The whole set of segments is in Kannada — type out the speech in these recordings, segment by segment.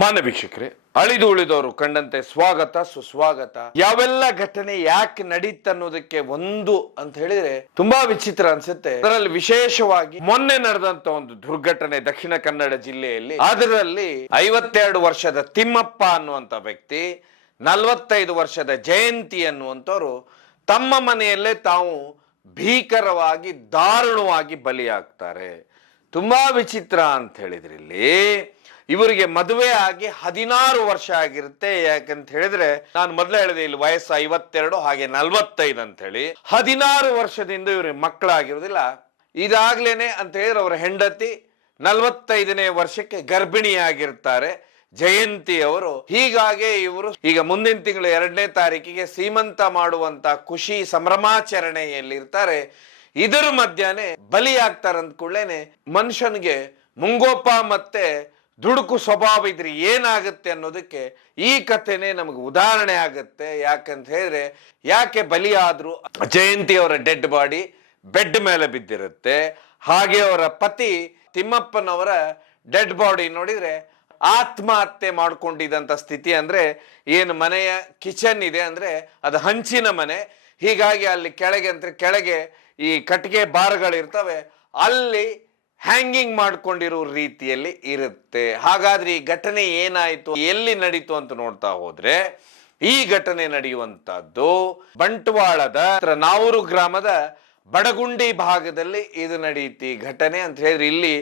ಮಾನ್ಯ ವೀಕ್ಷಕರೇ, ಅಳಿದು ಉಳಿದವರು ಕಂಡಂತೆ ಸ್ವಾಗತ ಸುಸ್ವಾಗತ. ಯಾವೆಲ್ಲ ಘಟನೆ ಯಾಕೆ ನಡೀತ ಅನ್ನೋದಕ್ಕೆ ಒಂದು ಅಂತ ಹೇಳಿದ್ರೆ ತುಂಬಾ ವಿಚಿತ್ರ ಅನ್ಸುತ್ತೆ. ಅದರಲ್ಲಿ ವಿಶೇಷವಾಗಿ ಮೊನ್ನೆ ನಡೆದಂತ ಒಂದು ದುರ್ಘಟನೆ ದಕ್ಷಿಣ ಕನ್ನಡ ಜಿಲ್ಲೆಯಲ್ಲಿ. ಅದರಲ್ಲಿ 52 ವರ್ಷದ ತಿಮ್ಮಪ್ಪ ಅನ್ನುವಂತ ವ್ಯಕ್ತಿ, 45 ವರ್ಷದ ಜಯಂತಿ ಅನ್ನುವಂಥವ್ರು ತಮ್ಮ ಮನೆಯಲ್ಲೇ ತಾವು ಭೀಕರವಾಗಿ ದಾರುಣವಾಗಿ ಬಲಿಯಾಗ್ತಾರೆ. ತುಂಬಾ ವಿಚಿತ್ರ ಅಂತ ಹೇಳಿದ್ರಿ ಇಲ್ಲಿ. ಇವರಿಗೆ ಮದುವೆ ಆಗಿ 16 ವರ್ಷ ಆಗಿರುತ್ತೆ. ಯಾಕಂತ ಹೇಳಿದ್ರೆ ನಾನು ಮೊದಲೇ ಹೇಳಿದೆ, ಇಲ್ಲಿ ವಯಸ್ಸು 52 ಹಾಗೆ 45 ಅಂತ ಹೇಳಿ. 16 ವರ್ಷದಿಂದ ಇವ್ರಿಗೆ ಮಕ್ಕಳಾಗಿರೋದಿಲ್ಲ. ಇದಾಗ್ಲೇನೆ ಅಂತ ಹೇಳಿದ್ರೆ ಅವರ ಹೆಂಡತಿ 45ನೇ ವರ್ಷಕ್ಕೆ ಗರ್ಭಿಣಿಯಾಗಿರ್ತಾರೆ ಜಯಂತಿ ಅವರು. ಹೀಗಾಗಿ ಇವರು ಈಗ ಮುಂದಿನ ತಿಂಗಳು 2ನೇ ತಾರೀಕಿಗೆ ಸೀಮಂತ ಮಾಡುವಂತ ಖುಷಿ ಸಂಭ್ರಮಾಚರಣೆಯಲ್ಲಿರ್ತಾರೆ. ಇದರ ಮಧ್ಯಾಹ್ನ ಬಲಿಯಾಗ್ತಾರೆ ಅಂದ ಕೂಡಲೇನೆ ಮನುಷ್ಯನಿಗೆ ಮುಂಗೋಪ ಮತ್ತೆ ದುಡುಕು ಸ್ವಭಾವ ಇದ್ರೆ ಏನಾಗುತ್ತೆ ಅನ್ನೋದಕ್ಕೆ ಈ ಕಥೆನೇ ನಮಗೆ ಉದಾಹರಣೆ ಆಗುತ್ತೆ. ಯಾಕಂತ ಹೇಳಿದ್ರೆ ಯಾಕೆ ಬಲಿಯಾದ್ರು, ಜಯಂತಿ ಅವರ ಡೆಡ್ ಬಾಡಿ ಬೆಡ್ ಮೇಲೆ ಬಿದ್ದಿರುತ್ತೆ. ಹಾಗೆ ಅವರ ಪತಿ ತಿಮ್ಮಪ್ಪನವರ ಡೆಡ್ ಬಾಡಿ ನೋಡಿದ್ರೆ ಆತ್ಮಹತ್ಯೆ ಮಾಡ್ಕೊಂಡಿದ್ದಂತ ಸ್ಥಿತಿ. ಅಂದ್ರೆ ಏನು ಮನೆಯ ಕಿಚನ್ ಇದೆ ಅಂದ್ರೆ ಅದು ಹಂಚಿನ ಮನೆ. ಹೀಗಾಗಿ ಅಲ್ಲಿ ಕೆಳಗೆ ಈ ಕಟ್ಟಿಗೆ ಬಾರ್ಗಳಿರ್ತವೆ, ಅಲ್ಲಿ ಹ್ಯಾಂಗಿಂಗ್ ಮಾಡ್ಕೊಂಡಿರೋ ರೀತಿಯಲ್ಲಿ ಇರುತ್ತೆ. ಹಾಗಾದ್ರೆ ಈ ಘಟನೆ ಏನಾಯ್ತು, ಎಲ್ಲಿ ನಡೀತು ಅಂತ ನೋಡ್ತಾ ಹೋದ್ರೆ ಈ ಘಟನೆ ನಡೆಯುವಂತದ್ದು ಬಂಟ್ವಾಳದ ನಾವೂರು ಗ್ರಾಮದ ಬಡಗುಂಡಿ ಭಾಗದಲ್ಲಿ ಇದು ನಡೆಯುತ್ತೆ ಈ ಘಟನೆ ಅಂತ ಹೇಳಿದ್ರೆ. ಇಲ್ಲಿ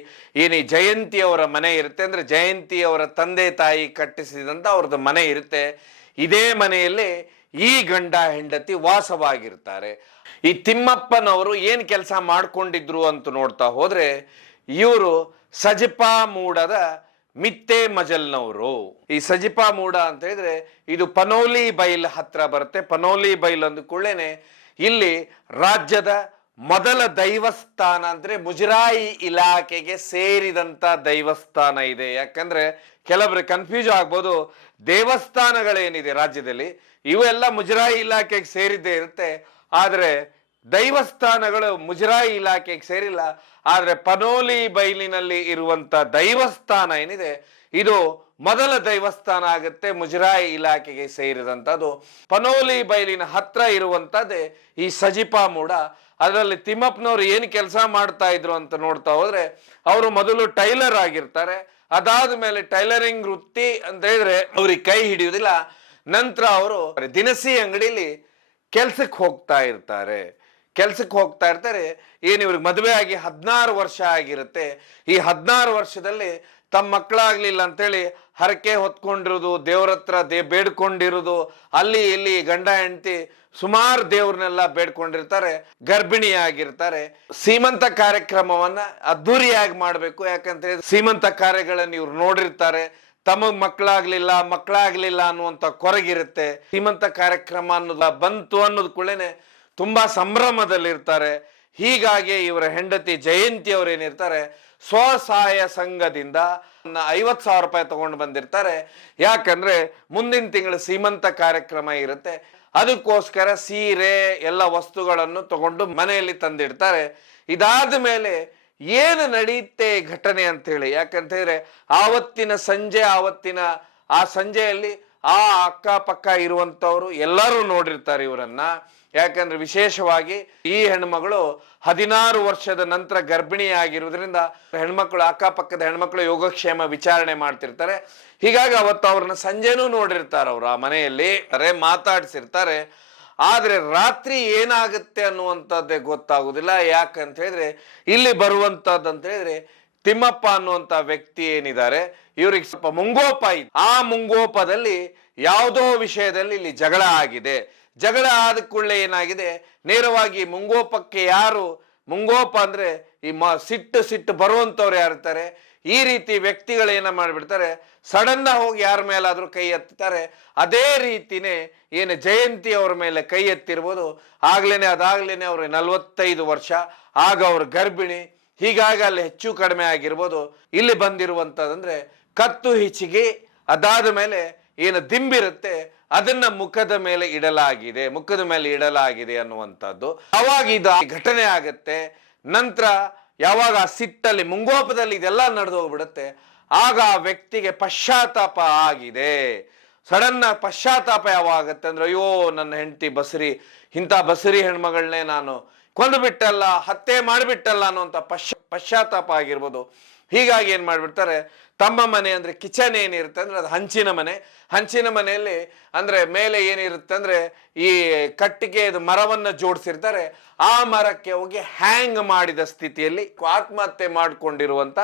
ಏನು ಜಯಂತಿ ಅವರ ಮನೆ ಇರುತ್ತೆ ಅಂದ್ರೆ ಜಯಂತಿ ಅವರ ತಂದೆ ತಾಯಿ ಕಟ್ಟಿಸಿದಂತ ಅವ್ರದ್ದು ಮನೆ ಇರುತ್ತೆ. ಇದೇ ಮನೆಯಲ್ಲಿ ಈ ಗಂಡ ಹೆಂಡತಿ ವಾಸವಾಗಿರ್ತಾರೆ. ಈ ತಿಮ್ಮಪ್ಪನವರು ಏನ್ ಕೆಲಸ ಮಾಡ್ಕೊಂಡಿದ್ರು ಅಂತ ನೋಡ್ತಾ ಹೋದ್ರೆ ಇವರು ಸಜಿಪಾ ಮೂಡದ ಮಿತ್ತೆ ಮಜಲ್ನವರು. ಈ ಸಜಿಪಾ ಮೂಡ ಅಂತ ಹೇಳಿದ್ರೆ ಇದು ಪನೋಲಿ ಬೈಲ್ ಹತ್ರ ಬರುತ್ತೆ. ಪನೋಲಿ ಬೈಲ್ ಅಂದ ಕೂಡಲೇನೆ ಇಲ್ಲಿ ರಾಜ್ಯದ ಮೊದಲ ದೈವಸ್ಥಾನ ಅಂದ್ರೆ ಮುಜರಾಯಿ ಇಲಾಖೆಗೆ ಸೇರಿದಂತ ದೈವಸ್ಥಾನ ಇದೆ. ಯಾಕಂದ್ರೆ ಕೆಲವರಿಗೆ ಕನ್ಫ್ಯೂಸ್ ಆಗ್ಬೋದು, ದೇವಸ್ಥಾನಗಳೇನಿದೆ ರಾಜ್ಯದಲ್ಲಿ ಇವೆಲ್ಲ ಮುಜರಾಯಿ ಇಲಾಖೆಗೆ ಸೇರಿದ್ದೇ ಇರುತ್ತೆ, ಆದ್ರೆ ದೈವಸ್ಥಾನಗಳು ಮುಜರಾಯಿ ಇಲಾಖೆಗೆ ಸೇರಿಲ್ಲ. ಆದ್ರೆ ಪನೋಲಿ ಬೈಲಿನಲ್ಲಿ ಇರುವಂತ ದೈವಸ್ಥಾನ ಏನಿದೆ ಇದು ಮೊದಲ ದೈವಸ್ಥಾನ ಆಗುತ್ತೆ, ಮುಜರಾಯಿ ಇಲಾಖೆಗೆ ಸೇರಿದಂಥದ್ದು. ಪನೋಲಿ ಬೈಲಿನ ಹತ್ರ ಇರುವಂತದ್ದೇ ಈ ಸಜಿಪಾ ಮೂಡ. ಅದರಲ್ಲಿ ತಿಮ್ಮಪ್ಪನವ್ರು ಏನು ಕೆಲಸ ಮಾಡ್ತಾ ಇದ್ರು ಅಂತ ನೋಡ್ತಾ ಹೋದ್ರೆ ಅವರು ಮೊದಲು ಟೈಲರ್ ಆಗಿರ್ತಾರೆ. ಅದಾದ ಮೇಲೆ ಟೈಲರಿಂಗ್ ವೃತ್ತಿ ಅಂತ ಹೇಳಿದ್ರೆ ಅವ್ರಿಗೆ ಕೈ ಹಿಡಿಯುವುದಿಲ್ಲ. ನಂತರ ಅವರು ದಿನಸಿ ಅಂಗಡಿಲಿ ಕೆಲ್ಸಕ್ಕೆ ಹೋಗ್ತಾ ಇರ್ತಾರೆ. ಏನು ಇವ್ರಿಗೆ ಮದುವೆ ಆಗಿ 16 ವರ್ಷ ಆಗಿರುತ್ತೆ. ಈ 16 ವರ್ಷದಲ್ಲಿ ತಮ್ಮ ಮಕ್ಕಳಾಗ್ಲಿಲ್ಲ ಅಂತೇಳಿ ಹರಕೆ ಹೊತ್ಕೊಂಡಿರೋದು, ದೇವ್ರ ಹತ್ರ ಬೇಡ್ಕೊಂಡಿರೋದು, ಅಲ್ಲಿ ಇಲ್ಲಿ ಗಂಡ ಹೆಂಡತಿ ಸುಮಾರು ದೇವ್ರನ್ನೆಲ್ಲ ಬೇಡ್ಕೊಂಡಿರ್ತಾರೆ. ಗರ್ಭಿಣಿಯಾಗಿರ್ತಾರೆ. ಸೀಮಂತ ಕಾರ್ಯಕ್ರಮವನ್ನ ಅದ್ದೂರಿಯಾಗಿ ಮಾಡ್ಬೇಕು. ಯಾಕಂತ ಹೇಳಿದ್ರೆ ಸೀಮಂತ ಕಾರ್ಯಗಳನ್ನು ಇವ್ರು ನೋಡಿರ್ತಾರೆ. ತಮಗ್ ಮಕ್ಕಳಾಗ್ಲಿಲ್ಲ ಅನ್ನುವಂತ ಕೊರಗಿರುತ್ತೆ. ಸೀಮಂತ ಕಾರ್ಯಕ್ರಮ ಅನ್ನೋದು ಬಂತು ಅನ್ನೋದು ಕೂಡಲೇ ತುಂಬಾ ಸಂಭ್ರಮದಲ್ಲಿರ್ತಾರೆ. ಹೀಗಾಗಿ ಇವರ ಹೆಂಡತಿ ಜಯಂತಿ ಅವರೇನಿರ್ತಾರೆ ಸ್ವಸಹಾಯ ಸಂಘದಿಂದ 50,000 ರೂಪಾಯಿ ತಗೊಂಡು ಬಂದಿರ್ತಾರೆ. ಯಾಕಂದ್ರೆ ಮುಂದಿನ ತಿಂಗಳು ಸೀಮಂತ ಕಾರ್ಯಕ್ರಮ ಇರುತ್ತೆ, ಅದಕ್ಕೋಸ್ಕರ ಸೀರೆ ಎಲ್ಲ ವಸ್ತುಗಳನ್ನು ತಗೊಂಡು ಮನೆಯಲ್ಲಿ ತಂದಿಡ್ತಾರೆ. ಇದಾದ ಮೇಲೆ ಏನು ನಡೆಯುತ್ತೆ ಘಟನೆ ಅಂತ ಹೇಳಿ, ಯಾಕಂತ ಹೇಳಿದ್ರೆ ಆವತ್ತಿನ ಸಂಜೆಯಲ್ಲಿ ಆ ಅಕ್ಕಪಕ್ಕ ಇರುವಂತವ್ರು ಎಲ್ಲರೂ ನೋಡಿರ್ತಾರೆ ಇವರನ್ನ. ಯಾಕಂದ್ರೆ ವಿಶೇಷವಾಗಿ ಈ ಹೆಣ್ಮಗಳು 16 ವರ್ಷದ ನಂತರ ಗರ್ಭಿಣಿಯಾಗಿರುವುದರಿಂದ ಹೆಣ್ಮಕ್ಳು, ಅಕ್ಕಪಕ್ಕದ ಹೆಣ್ಮಕ್ಳು ಯೋಗಕ್ಷೇಮ ವಿಚಾರಣೆ ಮಾಡ್ತಿರ್ತಾರೆ. ಹೀಗಾಗಿ ಅವತ್ತು ಅವ್ರನ್ನ ಸಂಜೆನೂ ನೋಡಿರ್ತಾರೆ, ಅವ್ರು ಆ ಮನೆಯಲ್ಲಿ ಮಾತಾಡ್ಸಿರ್ತಾರೆ. ಆದ್ರೆ ರಾತ್ರಿ ಏನಾಗುತ್ತೆ ಅನ್ನುವಂಥದ್ದೇ ಗೊತ್ತಾಗುದಿಲ್ಲ. ಯಾಕಂತ ಹೇಳಿದ್ರೆ ಇಲ್ಲಿ ಬರುವಂತದ್ದಂತ ಹೇಳಿದ್ರೆ ತಿಮ್ಮಪ್ಪ ಅನ್ನುವಂತ ವ್ಯಕ್ತಿ ಏನಿದ್ದಾರೆ ಇವ್ರಿಗೆ ಸ್ವಲ್ಪ ಮುಂಗೋಪ ಇದೆ. ಆ ಮುಂಗೋಪದಲ್ಲಿ ಯಾವುದೋ ವಿಷಯದಲ್ಲಿ ಇಲ್ಲಿ ಜಗಳ ಆಗಿದೆ. ಜಗಳ ಆದ ಕೂಡಲೇ ಏನಾಗಿದೆ, ನೇರವಾಗಿ ಮುಂಗೋಪಕ್ಕೆ ಮುಂಗೋಪ ಅಂದ್ರೆ ಈ ಸಿಟ್ಟು ಬರುವಂತವ್ರು ಯಾರಿರ್ತಾರೆ, ಈ ರೀತಿ ವ್ಯಕ್ತಿಗಳು ಏನ ಮಾಡ್ಬಿಡ್ತಾರೆ, ಸಡನ್ ಹೋಗಿ ಯಾರ ಮೇಲಾದ್ರೂ ಕೈ ಎತ್ತಾರೆ. ಅದೇ ರೀತಿನೇ ಏನು ಜಯಂತಿ ಅವ್ರ ಮೇಲೆ ಕೈ ಎತ್ತಿರ್ಬೋದು. ಅದಾಗ್ಲೇನೆ ಅವ್ರಿಗೆ 45 ವರ್ಷ, ಆಗ ಅವ್ರ ಗರ್ಭಿಣಿ. ಹೀಗಾಗಿ ಅಲ್ಲಿ ಹೆಚ್ಚು ಕಡಿಮೆ ಆಗಿರ್ಬೋದು. ಇಲ್ಲಿ ಬಂದಿರುವಂತದಂದ್ರೆ ಕತ್ತು ಹಿಚಿಗೆ, ಅದಾದ ಮೇಲೆ ಏನು ದಿಂಬಿರುತ್ತೆ ಅದನ್ನ ಮುಖದ ಮೇಲೆ ಇಡಲಾಗಿದೆ ಅನ್ನುವಂಥದ್ದು. ಅವಾಗ ಇದು ಘಟನೆ ಆಗತ್ತೆ. ನಂತರ ಯಾವಾಗ ಆ ಸಿಟ್ಟಲ್ಲಿ ಮುಂಗೋಪದಲ್ಲಿ ಇದೆಲ್ಲ ನಡೆದು ಹೋಗ್ಬಿಡುತ್ತೆ, ಆಗ ಆ ವ್ಯಕ್ತಿಗೆ ಪಶ್ಚಾತ್ತಾಪ ಆಗಿದೆ. ಸಡನ್ ಪಶ್ಚಾತ್ತಾಪ ಯಾವಾಗತ್ತೆ ಅಂದ್ರೆ, ಅಯ್ಯೋ ನನ್ನ ಹೆಂಡತಿ ಬಸರಿ, ಇಂಥ ಬಸರಿ ಹೆಣ್ಮಗಳನ್ನೇ ನಾನು ಕೊಂದು ಬಿಟ್ಟಲ್ಲ, ಹತ್ಯೆ ಮಾಡಿಬಿಟ್ಟಲ್ಲ ಅನ್ನುವಂಥ ಪಶ್ಚಾತ್ತಾಪ ಆಗಿರ್ಬೋದು. ಹೀಗಾಗಿ ಏನ್ ಮಾಡ್ಬಿಡ್ತಾರೆ, ತಮ್ಮ ಮನೆ ಅಂದ್ರೆ ಕಿಚನ್ ಏನಿರುತ್ತೆ ಅಂದ್ರೆ ಅದು ಹಂಚಿನ ಮನೆ. ಹಂಚಿನ ಮನೆಯಲ್ಲಿ ಅಂದ್ರೆ ಮೇಲೆ ಏನಿರುತ್ತೆ ಅಂದ್ರೆ ಈ ಕಟ್ಟಿಗೆ ಮರವನ್ನ ಜೋಡಿಸಿರ್ತಾರೆ. ಆ ಮರಕ್ಕೆ ಹೋಗಿ ಹ್ಯಾಂಗ್ ಮಾಡಿದ ಸ್ಥಿತಿಯಲ್ಲಿ ಆತ್ಮಹತ್ಯೆ ಮಾಡಿಕೊಂಡಿರುವಂತ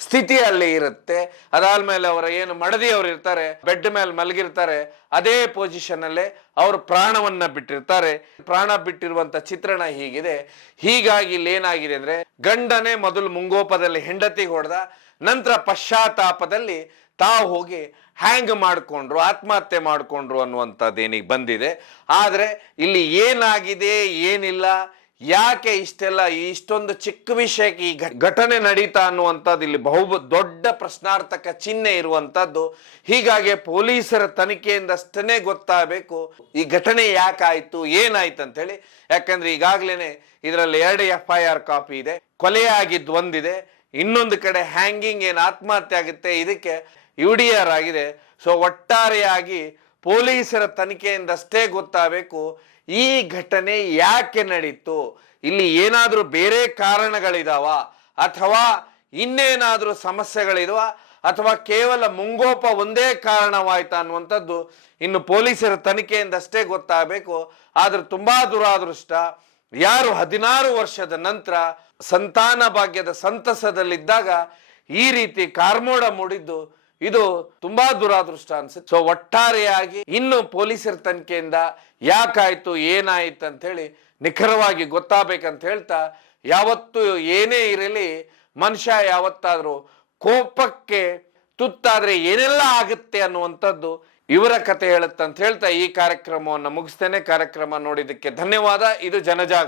ಸ್ಥಿತಿ ಅಲ್ಲಿ ಇರುತ್ತೆ. ಅದಾದ್ಮೇಲೆ ಅವರ ಏನು ಮಡದಿಯವರು ಇರ್ತಾರೆ, ಬೆಡ್ ಮೇಲೆ ಮಲಗಿರ್ತಾರೆ, ಅದೇ ಪೊಸಿಷನ್ ಅಲ್ಲೇ ಅವರು ಪ್ರಾಣವನ್ನ ಬಿಟ್ಟಿರ್ತಾರೆ. ಪ್ರಾಣ ಬಿಟ್ಟಿರುವಂತ ಚಿತ್ರಣ ಹೀಗಿದೆ. ಹೀಗಾಗಿ ಇಲ್ಲಿ ಏನಾಗಿದೆ ಅಂದ್ರೆ, ಗಂಡನೇ ಮೊದಲು ಮುಂಗೋಪದಲ್ಲಿ ಹೆಂಡತಿಗೆ ಹೊಡೆದ, ನಂತರ ಪಶ್ಚಾತ್ತಾಪದಲ್ಲಿ ತಾವು ಹೋಗಿ ಹ್ಯಾಂಗ್ ಮಾಡಿಕೊಂಡ್ರು, ಆತ್ಮಹತ್ಯೆ ಮಾಡಿಕೊಂಡ್ರು ಅನ್ನುವಂಥದ್ದೇನಿಗೆ ಬಂದಿದೆ. ಆದ್ರೆ ಇಲ್ಲಿ ಏನಾಗಿದೆ, ಏನಿಲ್ಲ, ಯಾಕೆ ಇಷ್ಟೊಂದು ಚಿಕ್ಕ ವಿಷಯಕ್ಕೆ ಈ ಘಟನೆ ನಡೀತಾ ಅನ್ನುವಂಥದ್ದು ಇಲ್ಲಿ ದೊಡ್ಡ ಪ್ರಶ್ನಾರ್ಥಕ ಚಿಹ್ನೆ ಇರುವಂತದ್ದು. ಹೀಗಾಗಿ ಪೊಲೀಸರ ತನಿಖೆಯಿಂದಷ್ಟೇ ಗೊತ್ತಾಗಬೇಕು ಈ ಘಟನೆ ಯಾಕಾಯ್ತು, ಏನಾಯ್ತು ಅಂತ ಹೇಳಿ. ಯಾಕಂದ್ರೆ ಈಗಾಗ್ಲೇನೆ ಇದರಲ್ಲಿ 2 FIR ಕಾಪಿ ಇದೆ. ಕೊಲೆ ಆಗಿದ್ದು ಒಂದಿದೆ, ಇನ್ನೊಂದು ಕಡೆ ಹ್ಯಾಂಗಿಂಗ್ ಏನು ಆತ್ಮಹತ್ಯೆ ಆಗುತ್ತೆ, ಇದಕ್ಕೆ UDR ಆಗಿದೆ. ಸೊ ಒಟ್ಟಾರೆಯಾಗಿ ಪೊಲೀಸರ ತನಿಖೆಯಿಂದಷ್ಟೇ ಗೊತ್ತಾಗಬೇಕು ಈ ಘಟನೆ ಯಾಕೆ ನಡೀತು, ಇಲ್ಲಿ ಏನಾದ್ರೂ ಬೇರೆ ಕಾರಣಗಳಿದಾವ, ಅಥವಾ ಇನ್ನೇನಾದ್ರೂ ಸಮಸ್ಯೆಗಳಿದಾವ, ಅಥವಾ ಕೇವಲ ಮುಂಗೋಪ ಒಂದೇ ಕಾರಣವಾಯ್ತಾ ಅನ್ನುವಂಥದ್ದು ಇನ್ನು ಪೊಲೀಸರ ತನಿಖೆಯಿಂದಷ್ಟೇ ಗೊತ್ತಾಗಬೇಕು. ಆದ್ರೆ ತುಂಬಾ ದುರಾದೃಷ್ಟ, ಯಾರು 16 ವರ್ಷದ ನಂತರ ಸಂತಾನ ಭಾಗ್ಯದ ಸಂತಸದಲ್ಲಿದ್ದಾಗ ಈ ರೀತಿ ಕಾರ್ಮೋಡ ಮೂಡಿದ್ದು ಇದು ತುಂಬಾ ದುರಾದೃಷ್ಟ ಅನ್ಸುತ್ತೆ. ಸೊ ಒಟ್ಟಾರೆಯಾಗಿ ಇನ್ನು ಪೊಲೀಸರ ತನಿಖೆಯಿಂದ ಯಾಕಾಯ್ತು, ಏನಾಯ್ತು ಅಂತ ಹೇಳಿ ನಿಖರವಾಗಿ ಗೊತ್ತಾಗಬೇಕಂತ ಹೇಳ್ತಾ, ಯಾವತ್ತು ಏನೇ ಇರಲಿ ಮನುಷ್ಯ ಯಾವತ್ತಾದ್ರೂ ಕೋಪಕ್ಕೆ ತುತ್ತಾದ್ರೆ ಏನೆಲ್ಲ ಆಗುತ್ತೆ ಅನ್ನುವಂಥದ್ದು ಇವರ ಕತೆ ಹೇಳುತ್ತಂತ ಹೇಳ್ತಾ ಈ ಕಾರ್ಯಕ್ರಮವನ್ನು ಮುಗಿಸ್ತೇನೆ. ಕಾರ್ಯಕ್ರಮ ನೋಡಿದ್ದಕ್ಕೆ ಧನ್ಯವಾದ. ಇದು ಜನಜಾಗೃತಿ.